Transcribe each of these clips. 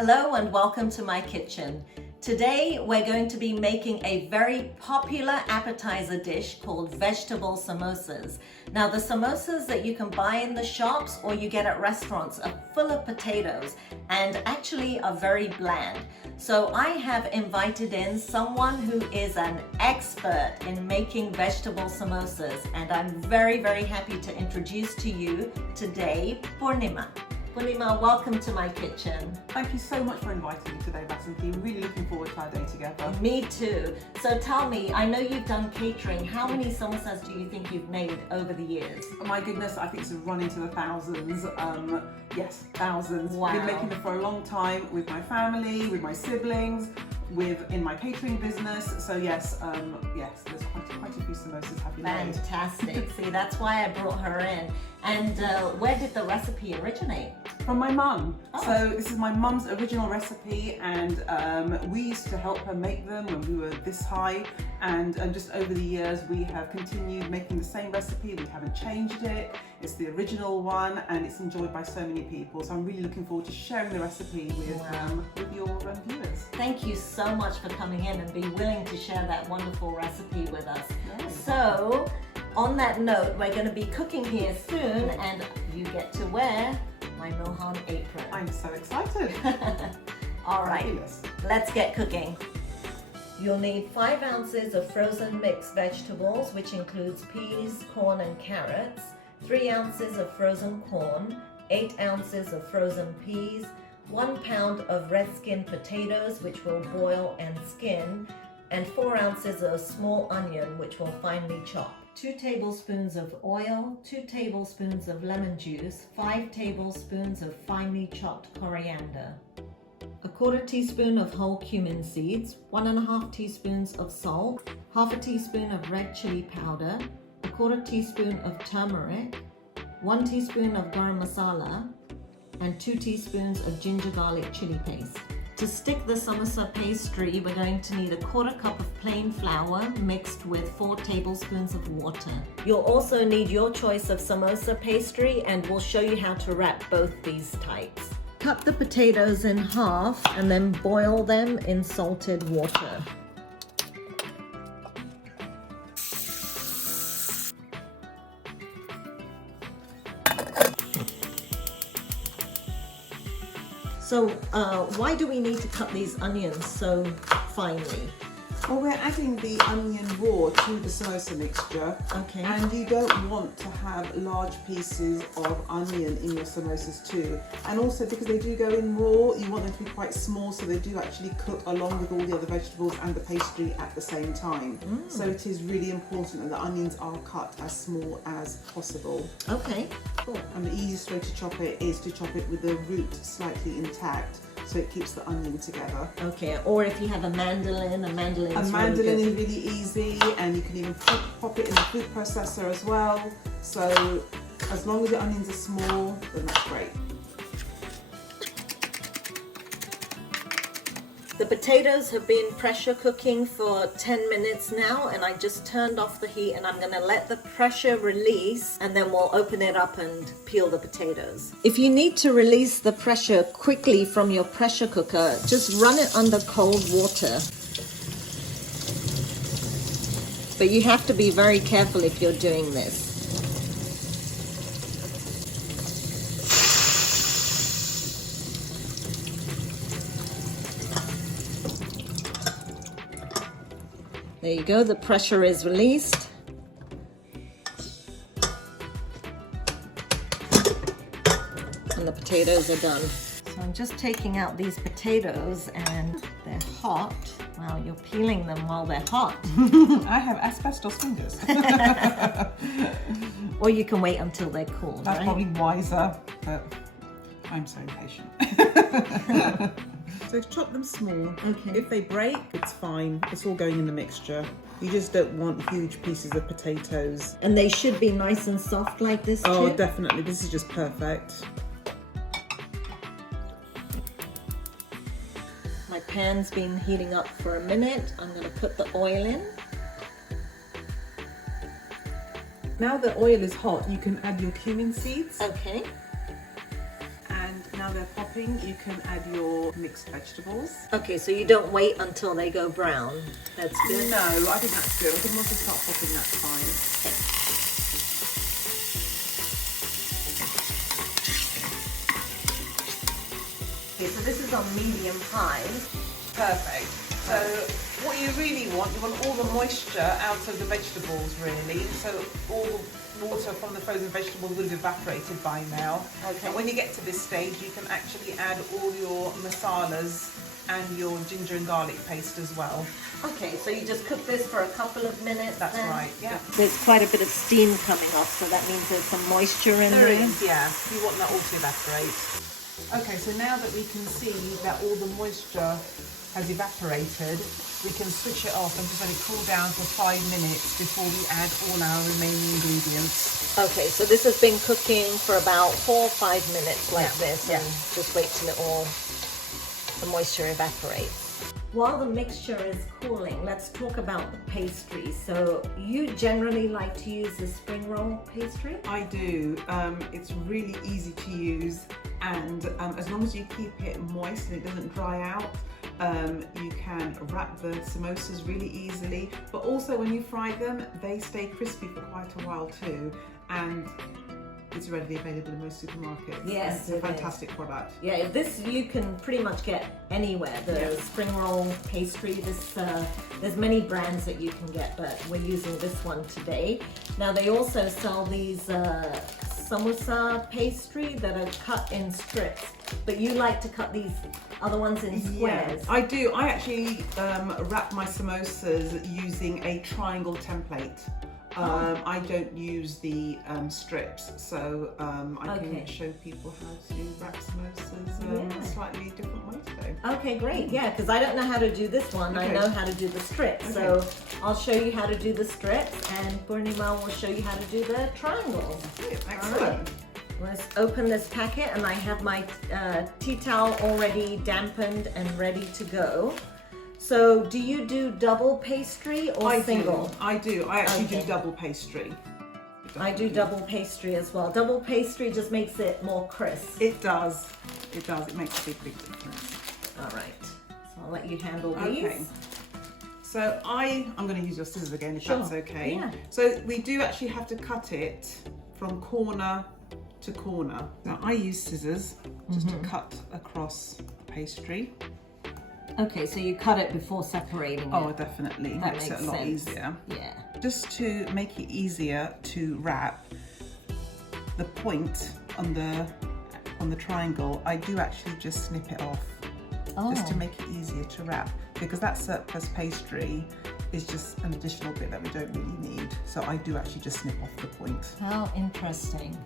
Hello and welcome to my kitchen. Today we're going to be making a very popular appetizer dish called vegetable samosas. Now the samosas that you can buy in the shops or you get at restaurants are full of potatoes and actually are very bland. So I have invited in someone who is an expert in making vegetable samosas, and I'm very happy to introduce to you today Purnima. Purnima, welcome to my kitchen. Thank you so much for inviting me today, Vasanthi. Really looking forward to our day together. Me too. So tell me, I know you've done catering. How many samosas do you think you've made over the years? Oh my goodness, I think it's run into the thousands. Yes, thousands. Wow. Been making them for a long time with my family, with my siblings, in my catering business. So yes, there's quite a few samosas have been made. Fantastic. See, that's why I brought her in. And where did the recipe originate? From my mum. Oh. So this is my mum's original recipe, and we used to help her make them when we were this high, and just over the years we have continued making the same recipe. We haven't changed it. It's the original one and it's enjoyed by so many people. So I'm really looking forward to sharing the recipe with your viewers. Thank you so much for coming in and be willing to share that wonderful recipe with us. Nice. So on that note, we're going to be cooking here soon and you get to wear my Milhan apron. I'm so excited. All right, Fabulous. let's get cooking. You'll need 5 ounces of frozen mixed vegetables, which includes peas, corn and carrots, 3 ounces of frozen corn, 8 ounces of frozen peas, 1 pound of red skin potatoes, which we'll boil and skin, and 4 ounces of small onion, which we'll finely chop. 2 tablespoons of oil, 2 tablespoons of lemon juice, 5 tablespoons of finely chopped coriander, 1/4 teaspoon of whole cumin seeds, 1½ teaspoons of salt, 1/2 teaspoon of red chili powder, 1/4 teaspoon of turmeric, 1 teaspoon of garam masala, and 2 teaspoons of ginger garlic chili paste. To stick the samosa pastry, we're going to need 1/4 cup of plain flour mixed with 4 tablespoons of water. You'll also need your choice of samosa pastry, and we'll show you how to wrap both these types. Cut the potatoes in half and then boil them in salted water. So why do we need to cut these onions so finely? Well, we're adding the onion raw to the samosa mixture. Okay. And you don't want to have large pieces of onion in your samosas too. And also because they do go in raw, you want them to be quite small so they do actually cook along with all the other vegetables and the pastry at the same time. So it is really important that the onions are cut as small as possible. Okay, cool. And the easiest way to chop it is to chop it with the root slightly intact, so it keeps the onion together. Okay, or if you have a mandolin is really easy, and you can even pop it in the food processor as well. So as long as the onions are small, then that's great. The potatoes have been pressure cooking for 10 minutes now, and I just turned off the heat and I'm gonna let the pressure release, and then we'll open it up and peel the potatoes. If you need to release the pressure quickly from your pressure cooker, just run it under cold water. But you have to be very careful if you're doing this. There you go, the pressure is released. And the potatoes are done. So I'm just taking out these potatoes and they're hot. Wow, you're peeling them while they're hot. I have asbestos fingers. Or you can wait until they're cool, That's right? probably wiser, but I'm so impatient. So chop them small. Okay. If they break, it's fine. It's all going in the mixture. You just don't want huge pieces of potatoes. And they should be nice and soft like this too? Oh, definitely. This is just perfect. My pan's been heating up for a minute. I'm going to put the oil in. Now the oil is hot, you can add your cumin seeds. Okay. And now they're popping topping, you can add your mixed vegetables. Okay, so you don't wait until they go brown. That's good. No, I think that's good. I think once you start popping, that's fine. Okay, so this is on medium high. Perfect. So what you really want all the moisture out of the vegetables really. So all the water from the frozen vegetables would have evaporated by now. Okay. And when you get to this stage, you can actually add all your masalas and your ginger and garlic paste as well. Okay, so you just cook this for a couple of minutes. That's then? right, yeah. There's quite a bit of steam coming off, so that means there's some moisture in there. There is, yeah. You want that all to evaporate. Okay, so now that we can see that all the moisture has evaporated, we can switch it off and just let it cool down for 5 minutes before we add all our remaining ingredients. Okay, so this has been cooking for about 4 or 5 minutes like this, and just wait till the moisture evaporates. While the mixture is cooling, let's talk about the pastry. So you generally like to use the spring roll pastry? I do. It's really easy to use, and as long as you keep it moist and it doesn't dry out, you can wrap the samosas really easily. But also when you fry them, they stay crispy for quite a while too, and it's readily available in most supermarkets. Yes, it's a fantastic product. Yeah, this you can pretty much get anywhere. The spring roll pastry, there's many brands that you can get, but we're using this one today. Now they also sell these samosa pastry that are cut in strips, but you like to cut these other ones in squares. Yeah, I do. I actually wrap my samosas using a triangle template. I don't use the strips, so I can show people how to wrap samosas a slightly different way today. Okay, great. Yeah, because I don't know how to do this one. I know how to do the strips. So I'll show you how to do the strips, and Purnima will show you how to do the triangles. Excellent. All right. Let's open this packet, and I have my tea towel already dampened and ready to go. So do you do double pastry or single? I do. I actually do double pastry. I do double pastry as well. Double pastry just makes it more crisp. It does. It does. It makes a big difference. All right. So I'll let you handle these. Okay. So I'm going to use your scissors again if that's okay. Yeah. So we do actually have to cut it from corner to corner. Now I use scissors just to cut across pastry. Okay, so you cut it before separating it. Oh, definitely. That makes it a makes lot sense. easier. Yeah. Just to make it easier to wrap, the point on the triangle, I do actually just snip it off. Just to make it easier to wrap, because that surplus pastry is just an additional bit that we don't really need. So I do actually just snip off the point. How interesting.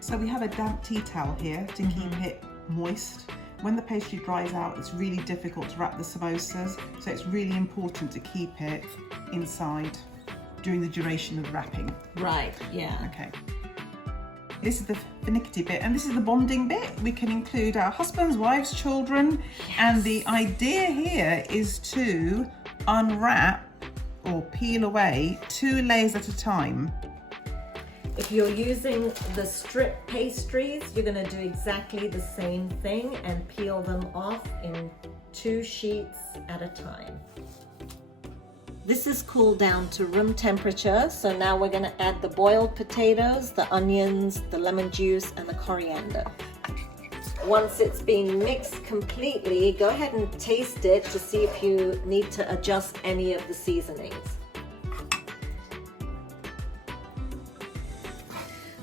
So we have a damp tea towel here to keep it moist. When the pastry dries out, it's really difficult to wrap the samosas, so it's really important to keep it inside during the duration of wrapping. Right, yeah. Okay. This is the finicky bit, and this is the bonding bit. We can include our husbands, wives, children, and the idea here is to unwrap or peel away 2 layers at a time. If you're using the strip pastries, you're going to do exactly the same thing and peel them off in 2 sheets at a time. This is cooled down to room temperature, so now we're going to add the boiled potatoes, the onions, the lemon juice, and the coriander. Once it's been mixed completely, go ahead and taste it to see if you need to adjust any of the seasonings.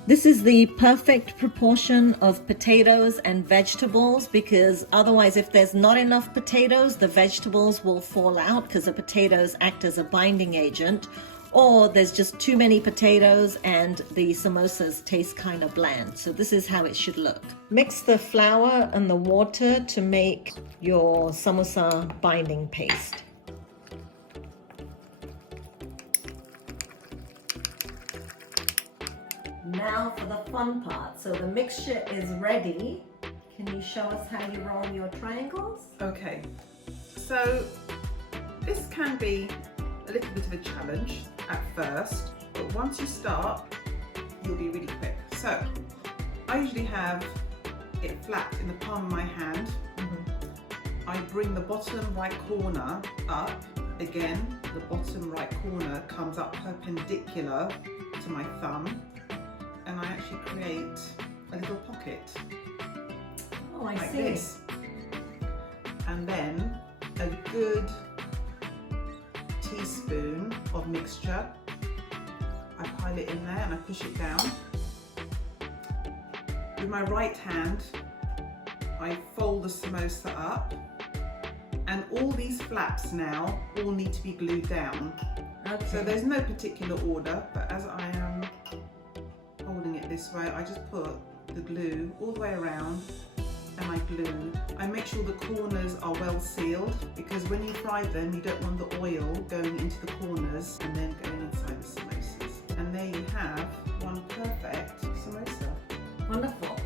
This is the perfect proportion of potatoes and vegetables, because otherwise if there's not enough potatoes, the vegetables will fall out because the potatoes act as a binding agent, or there's just too many potatoes and the samosas taste kind of bland. So this is how it should look. Mix the flour and the water to make your samosa binding paste. Now for the fun part. So the mixture is ready. Can you show us how you roll your triangles? Okay, so this can be a little bit of a challenge at first, but once you start, you'll be really quick. So I usually have it flat in the palm of my hand. I bring the bottom right corner up. Again, the bottom right corner comes up perpendicular to my thumb, and I actually create a little pocket. Oh, I like see. This. And then a good teaspoon of mixture. I pile it in there and I push it down. With my right hand, I fold the samosa up, and all these flaps now all need to be glued down. Okay. So there's no particular order, but as I am holding it this way, I just put the glue all the way around, and I glue. I make sure the corners are well sealed, because when you fry them, you don't want the oil going into the corners and then going inside the samosas. And there you have one perfect samosa. Wonderful.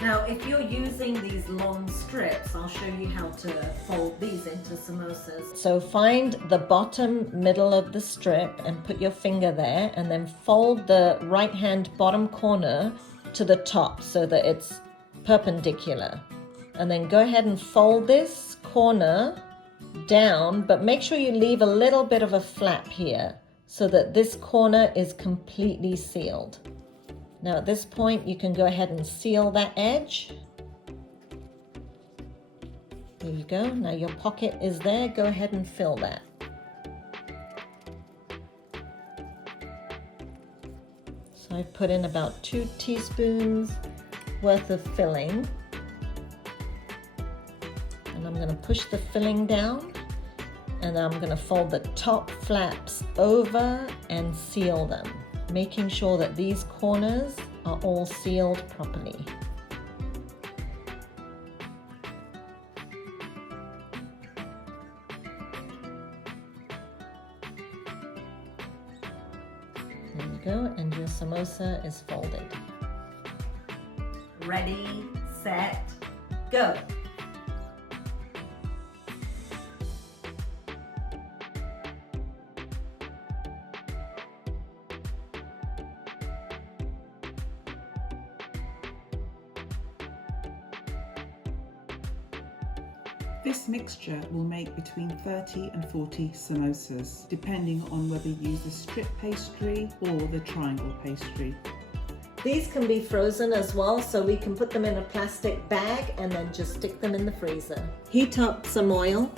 Now, if you're using these long strips, I'll show you how to fold these into samosas. So find the bottom middle of the strip and put your finger there, and then fold the right hand bottom corner to the top so that it's perpendicular. And then go ahead and fold this corner down, but make sure you leave a little bit of a flap here so that this corner is completely sealed. Now at this point, you can go ahead and seal that edge. There you go. Now your pocket is there. Go ahead and fill that. So I've put in about 2 teaspoons worth of filling. And I'm going to push the filling down, and I'm going to fold the top flaps over and seal them, making sure that these corners are all sealed properly. There you go, and your samosa is folded. Ready, set, go! This mixture will make between 30 and 40 samosas, depending on whether you use the strip pastry or the triangle pastry. These can be frozen as well, so we can put them in a plastic bag and then just stick them in the freezer. Heat up some oil.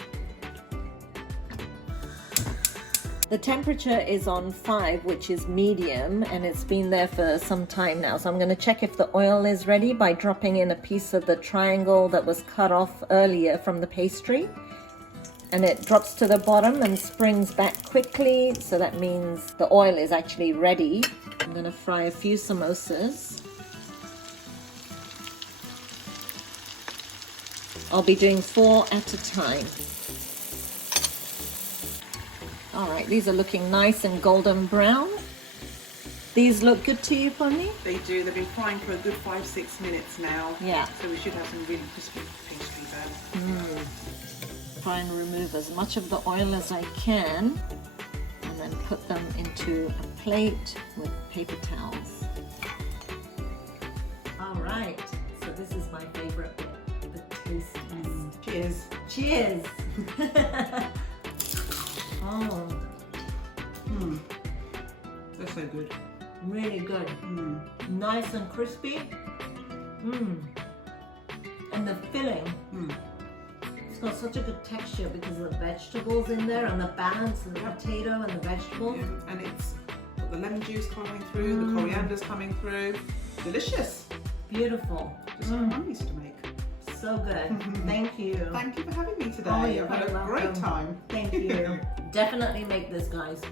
The temperature is on 5, which is medium, and it's been there for some time now. So I'm going to check if the oil is ready by dropping in a piece of the triangle that was cut off earlier from the pastry. And it drops to the bottom and springs back quickly, so that means the oil is actually ready. I'm going to fry a few samosas. I'll be doing 4 at a time. All right, these are looking nice and golden brown. These look good to you, Pony? They do. They've been frying for a good 5-6 minutes now. Yeah. So we should have some really crispy pastry there. Try and remove as much of the oil as I can, and then put them into a plate with paper towels. All right, so this is my favorite bit, the taste test. Cheers. Cheers! Oh, They're so good. really good. Nice and crispy. And the filling. It's got such a good texture because of the vegetables in there and the balance of the potato and the vegetable. Yeah. And it's got the lemon juice coming through, the coriander's coming through. Delicious. Beautiful. Just like Mum used to make. So good. Thank you. Thank you for having me today. Oh, you're I've had very a great welcome. time. Thank you. Definitely make this, guys.